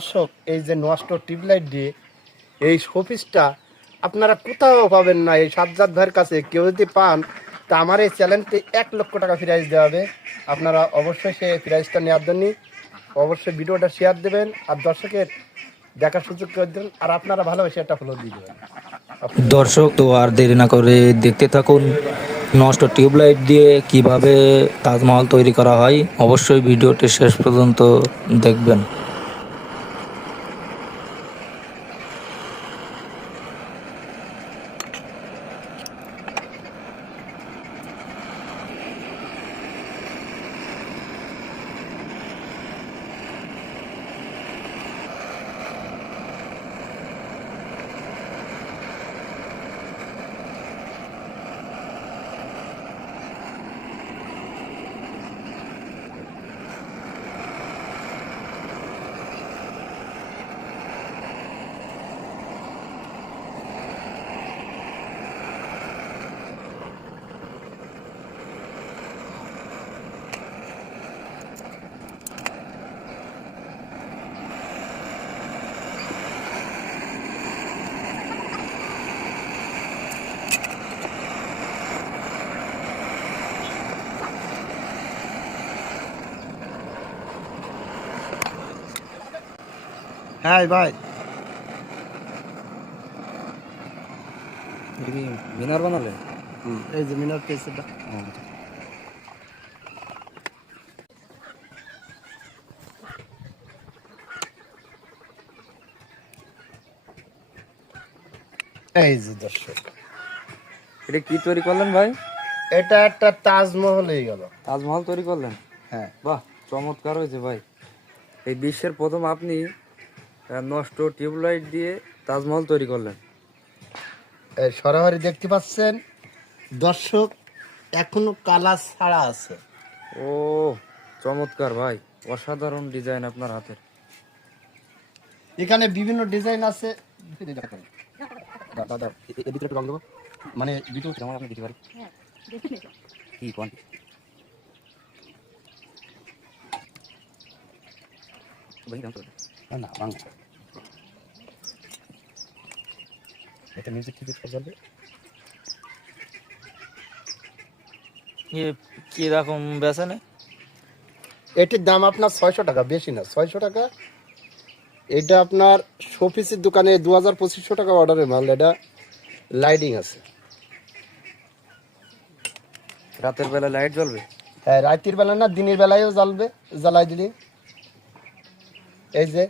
দর্শক, এই যে নষ্ট টিউবলাইট দিয়ে এই শোপিসটা আপনারা কোথাও পাবেন না। এই সাজ্জাদ ভাইয়ের কাছে কেউ যদি পান তা আমার এই চ্যানেলটি 1 লক্ষ টাকা প্রাইজ দেওয়া হবে। আপনারা অবশ্যই সেই প্রাইজটা নেওয়ার জন্য অবশ্যই ভিডিওটা শেয়ার দেবেন আর দর্শকের দেখার সুযোগ করে দেবেন, আর আপনারা ভালোবেসে একটা ফলো দিয়ে দেবেন। দর্শক তো আর দেরি না করে দেখতে থাকুন নষ্ট টিউবলাইট দিয়ে কিভাবে তাজমহল তৈরি করা হয়। অবশ্যই ভিডিওটি শেষ পর্যন্ত দেখবেন। হ্যাঁ ভাই, মিনার বানালে এই যে মিনার পেয়েছেটা এই যে দর্শক, এটা কি তৈরি করলেন ভাই? এটা একটা তাজমহল হয়ে গেল। তাজমহল তৈরি করলেন? হ্যাঁ, বাহ, চমৎকার হয়েছে ভাই। এই বিশ্বের প্রথম আপনি নষ্ট টিউবলাইট দিয়ে তাজমহল তৈরি করলেন। এই সরাসরি দেখতে পাচ্ছেন দর্শক, এখনো কালার ছাড়া আছে। ও চমৎকার ভাই, অসাধারণ ডিজাইন আপনার হাতের। এখানে বিভিন্ন ডিজাইন আছে। দাদা এর ভিতরে একটু রং দেবো, মানে ভিডিও কেমন আপনি দিতে পারি কি কোন না বাংলা এটা মিউজিক ঠিক চলবে। কি রকম বেচেন? এটির দাম আপনার 600 টাকা, বেশি না, 600 টাকা। এটা আপনার শোপিসের দোকানে 2000-2500 টাকা অর্ডারের মাল। এটা লাইটিং আছে। রাতের বেলা লাইট জ্বলবে? হ্যাঁ, রাতের বেলা না, দিনের বেলায়ও জ্বলবে, জ্বালাই দিলে। এই যে